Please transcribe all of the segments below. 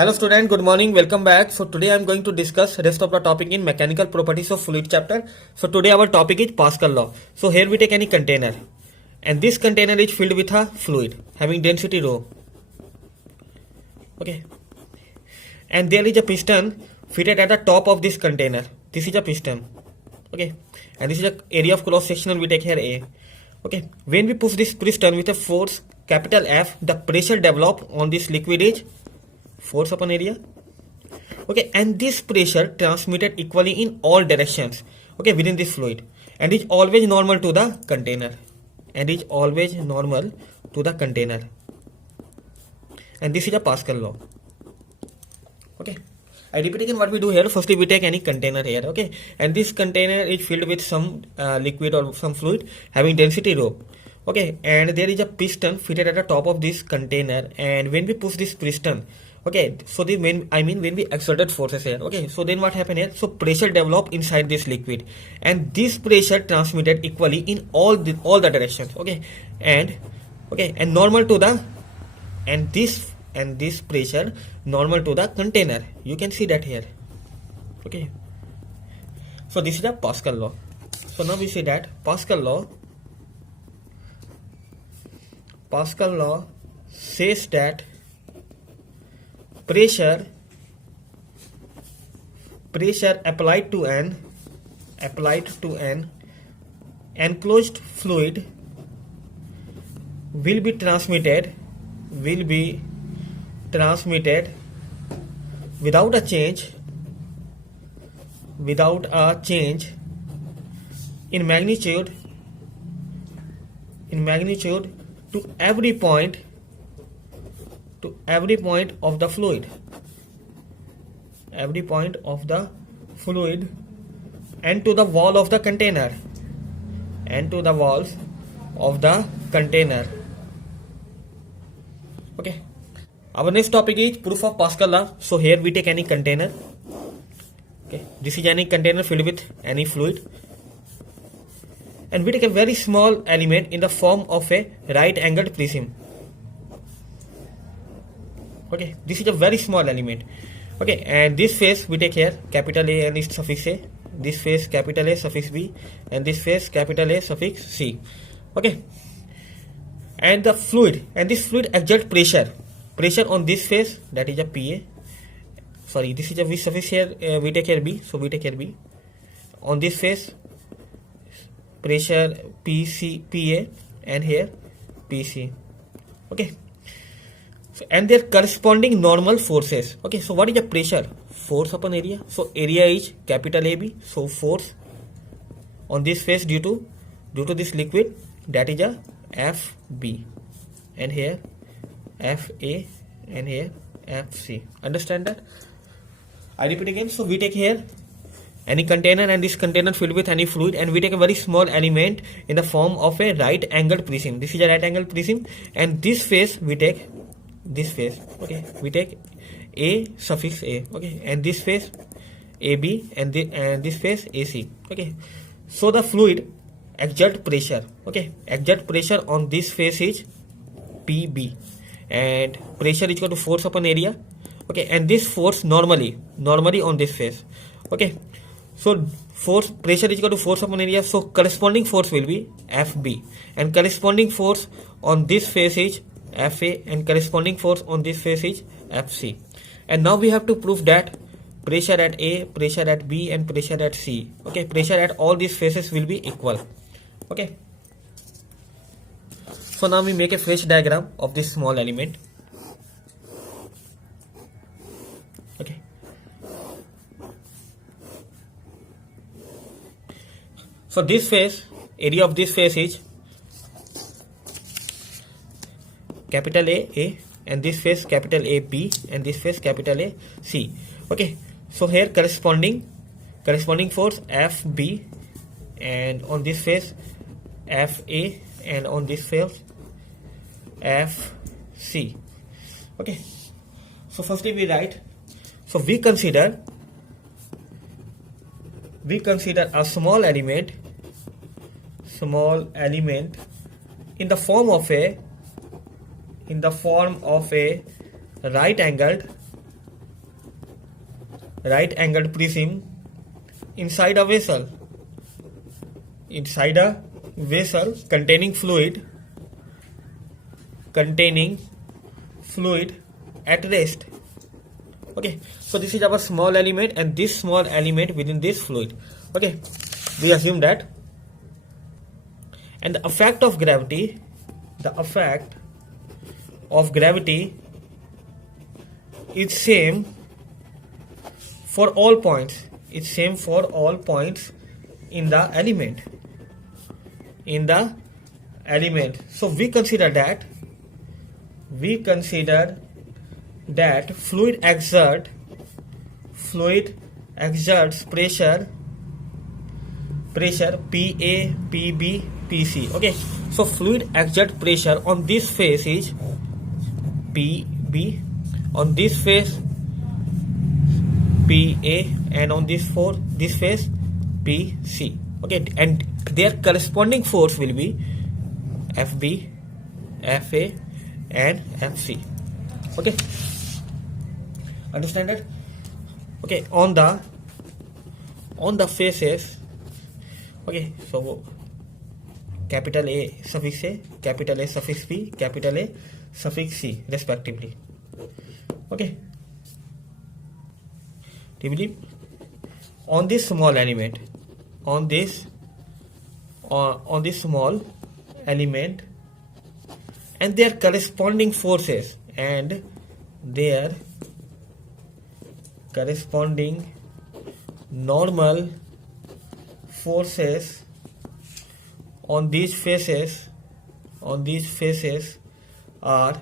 Hello student, good morning, welcome back. So today I am going to discuss rest of the topic in mechanical properties of fluid chapter. So today our topic is Pascal law. So here we take any container and this container is filled with a fluid having density rho. Okay. And there is a piston fitted at the top of this container. This is a piston. Okay. And this is the area of cross sectional we take here A. Okay. When we push this piston with a force capital F, the pressure developed on this liquid is force upon area. Okay, and this pressure transmitted equally in all directions, okay, within this fluid, and is always normal to the container, and this is a Pascal law. Okay, I repeat again what we do here. Firstly, we take any container here, okay, and this container is filled with some liquid or some fluid having density rho. Okay, and there is a piston fitted at the top of this container, and when we push this piston, okay, so when we exerted forces here, okay, so then what happened here? So pressure developed inside this liquid, and this pressure transmitted equally in all the directions, okay, and normal to the this pressure normal to the container. You can see that here, okay. So this is the Pascal law. So now we see that Pascal law says that pressure applied to an enclosed fluid will be transmitted without a change in magnitude to every point of the fluid, and to the wall of the container, okay. Our next topic is proof of Pascal law. So here we take any container, okay, this is any container filled with any fluid, and we take a very small element in the form of a right angled prism. Okay, this is a very small element, okay, and this face we take here capital A and its suffix A, this face capital A suffix B, and this face capital A suffix C, okay. And this fluid exerts pressure on this face, that is a PA, sorry, this is a V suffix here, we take here B, so we take here B. On this face pressure PA, and here PC, okay. So, and their corresponding normal forces, okay. So what is the pressure? Force upon area. So area is capital AB, so force on this face due to this liquid, that is a FB, and here FA, and here FC. Understand that? I repeat again. So we take here any container, and this container filled with any fluid, and we take a very small element in the form of a right angled prism. This is a right angled prism, and this face we take this face, okay, we take A suffix A, okay, and this face AB, and this face AC, okay. So the fluid exert pressure, okay, on this face is PB, and pressure is equal to force upon area, okay, and this force normally on this face, okay. So pressure is equal to force upon area, so corresponding force will be FB, and corresponding force on this face is FA, and corresponding force on this face is FC. And now we have to prove that pressure at A, pressure at B, and pressure at C, okay, pressure at all these faces will be equal, okay. So now we make a fresh diagram of this small element, okay. So this face, area of this face is capital A, and this face capital A B, and this face capital A C, okay. So here corresponding force FB, and on this face FA, and on this face FC, okay. So firstly we write, so we consider a small element in the form of a right angled right angled prism inside a vessel, containing fluid at rest. Okay, so this is our small element and this small element within this fluid. Okay, we assume that, and the effect of gravity is same for all points. In the element. So we consider that fluid exerts pressure PA, PB, PC. Okay, so fluid exerts pressure on this face is PB, on this face PA, and on this face PC. Okay, and their corresponding force will be FB, FA, and FC. Okay, understand that? Okay, on the faces. Okay, so capital A suffix A, capital A suffix B, capital A suffix C respectively. Okay, do you believe? On this small element, on this small element, and their corresponding forces and their corresponding normal forces on these faces are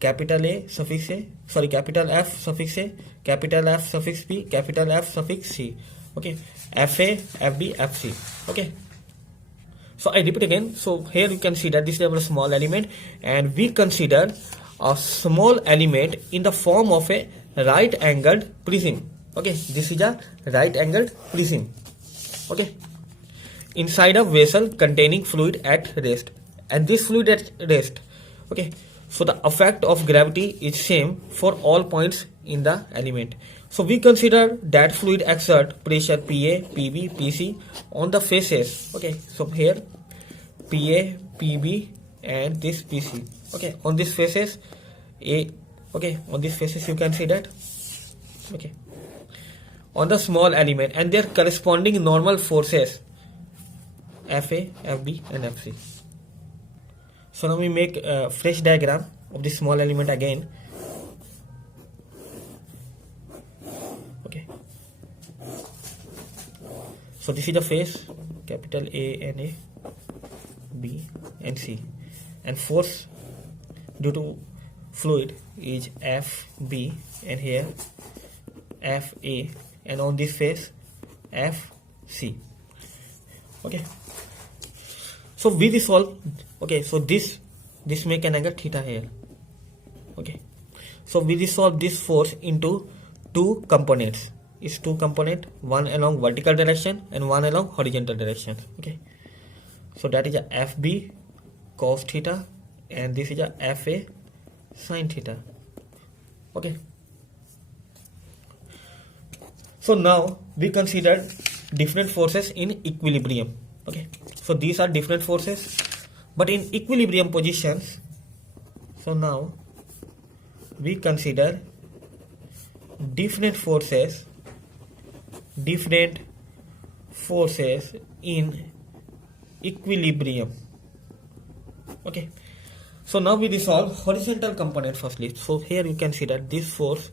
capital A suffix A, capital F suffix A, capital F suffix B, capital F suffix C. Okay, FA, FB, FC. Okay, so I repeat again. So here you can see that this is a small element, and we consider a small element in the form of a right angled prism. Okay, this is a right angled prism. Okay, inside a vessel containing fluid at rest, and this fluid at rest. Okay, so the effect of gravity is same for all points in the element. So we consider that fluid exert pressure PA, PB, PC on the faces. Okay, so here PA, PB, and this PC. Okay, on these faces A. Okay, on these faces you can see that. Okay, on the small element and their corresponding normal forces FA, FB, and FC. So now we make a fresh diagram of this small element again. Okay, so this is the face, capital A and A, B and C, and force due to fluid is FB, and here FA, and on this face FC. Okay, so we resolve. Okay, so this make an angle theta here. Okay, so we resolve this force into two components. It's two component, one along vertical direction and one along horizontal direction. Okay, so that is a FB cos theta, and this is a FA sin theta. Okay, so now we consider different forces in equilibrium. Okay, so these are different forces but in equilibrium positions. So now we consider different forces in equilibrium. Okay, so now we resolve horizontal component firstly. So here you can see that this force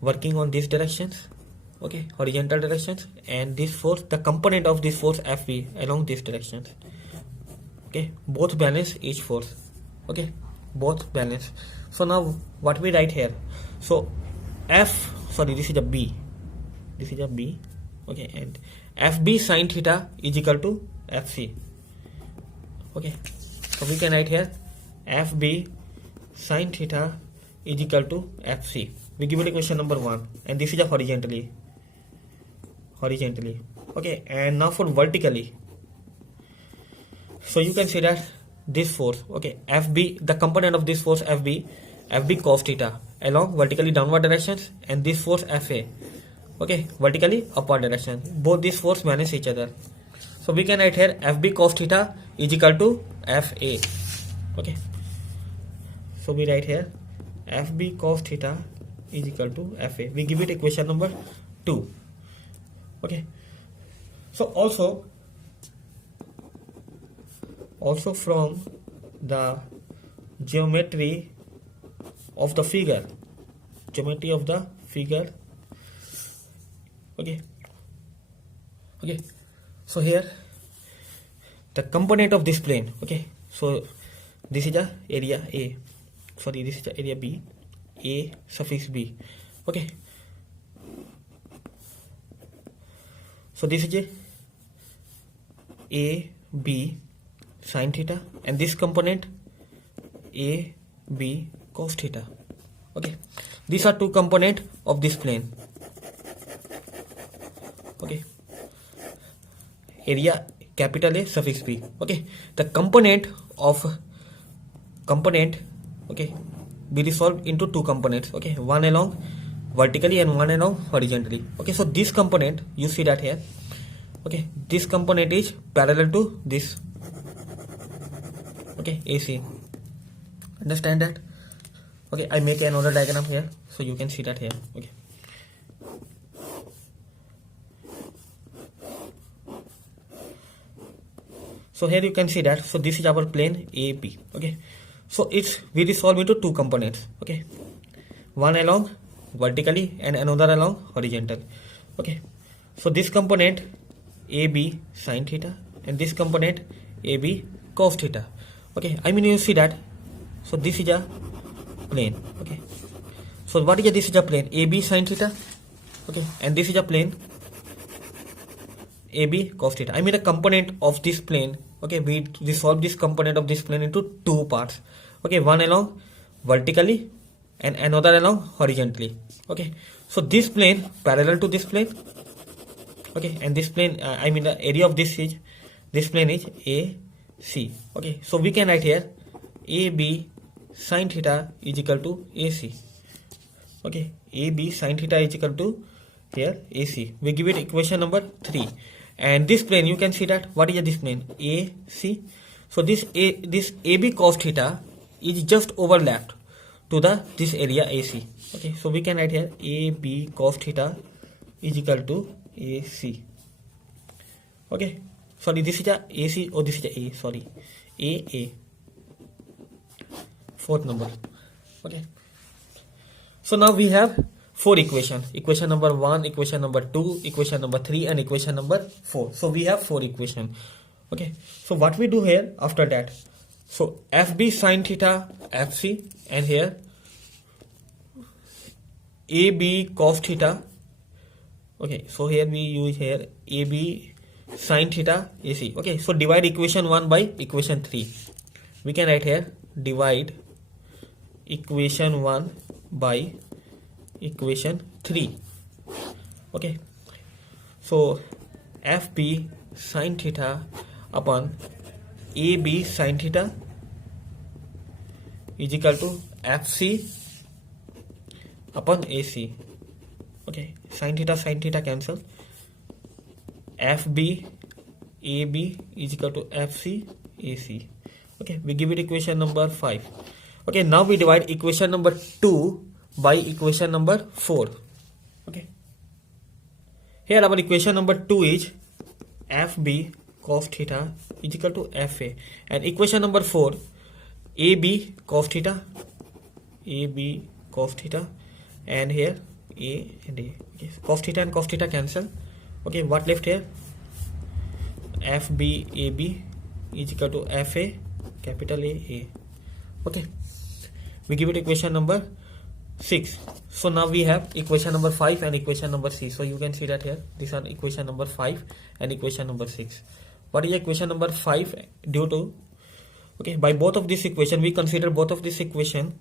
working on these directions, okay, horizontal directions, and this force, the component of this force FB along these directions. Okay, both balance each force. Okay, both balance. So now what we write here? So this is a B. This is a B. Okay, and FB sin theta is equal to FC. Okay, so we can write here FB sin theta is equal to FC. We give it equation number 1, and this is a horizontally. Okay, and now for vertically. So you can see that this force, okay, FB, the component of this force FB cos theta, along vertically downward directions, and this force Fa, okay, vertically upward direction. Both these force manage each other. So we can write here Fb cos theta is equal to Fa. Okay. So we write here Fb cos theta is equal to Fa. We give it equation number 2. Okay. So also from the geometry of the figure, okay, so here the component of this plane, okay, so this is the area A, sorry, this is the area B, A suffix B, okay, so this is a B sin theta, and this component A B cos theta, okay, these are two components of this plane, okay, area capital A suffix B, okay, the component, okay, be resolved into two components, okay, one along vertically and one along horizontally, okay, so this component, you see that here, okay, this component is parallel to this, okay, AC, understand that? Okay, I make another diagram here so you can see that here, okay. So here you can see that, so this is our plane AB, okay, so we resolve into two components, okay, one along vertically and another along horizontal, okay, so this component AB sin theta and this component AB cos theta, okay, I mean you see that, so this is a plane, okay, so what is this is a plane AB sin theta, okay, and this is a plane AB cos theta, I mean a component of this plane, okay, we resolve this component of this plane into two parts, okay, one along vertically and another along horizontally, okay, so this plane parallel to this plane, okay, and this plane I mean the area of this plane is AC, okay, so we can write here AB sin theta is equal to AC, okay, AB sin theta is equal to here AC, we give it equation number 3, and this plane you can see that what is this plane AC, so this AB cos theta is just overlapped to this area AC, okay, so we can write here AB cos theta is equal to AC, okay, sorry, this is a AC, or this is a sorry, AA, fourth number, okay, so now we have four equations, equation number 1, equation number 2, equation number 3 and equation number 4, so we have four equations, okay, so what we do here after that, so FB sin theta FC, and here AB cos theta, okay, so here we use here AB sin theta AC, okay, so divide equation 1 by equation 3, we can write here divide equation 1 by equation 3, okay, so FB sin theta upon AB sin theta is equal to FC upon AC, okay, sin theta cancel, FB AB is equal to FC AC, okay, we give it equation number 5, okay, now we divide equation number 2 by equation number 4, okay, here our equation number 2 is FB cos theta is equal to FA, and equation number 4 AB cos theta, and here A and A, okay, cos theta and cos theta cancel, okay, what left here FB AB is equal to FA capital A, okay, we give it equation number 6, so now we have equation number 5 and equation number 6, so you can see that here these are equation number 5 and equation number 6. What is equation number 5 due to, okay, by both of this equation we consider both of this equation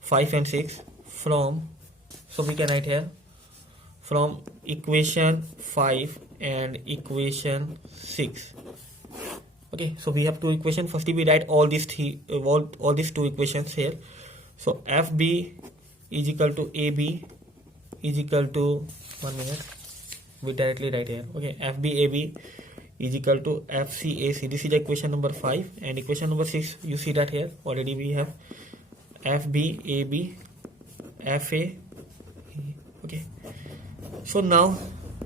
5 and 6 from, so we can write here from equation 5 and equation 6, okay, so we have two equations, firstly we write all these two equations here, so FB is equal to AB is equal to, 1 minute, we directly write here. Okay, FBAB is equal to FCAC. This is equation number 5, and equation number 6, you see that here already we have FBAB FA. Okay, so now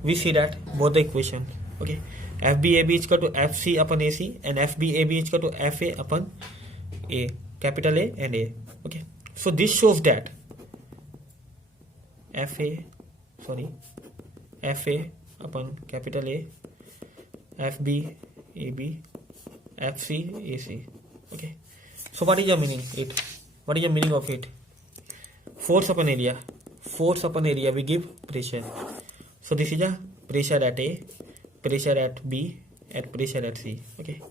we see that both the equation. Okay, FBAB is equal to FC upon AC, and FBAB is equal to FA upon A, capital A and A. Okay, so this shows that FA upon capital A, FB AB, FC AC. Okay, so what is the meaning of it? Force upon area we give pressure. So this is a pressure at A, pressure at B, and pressure at C. Okay,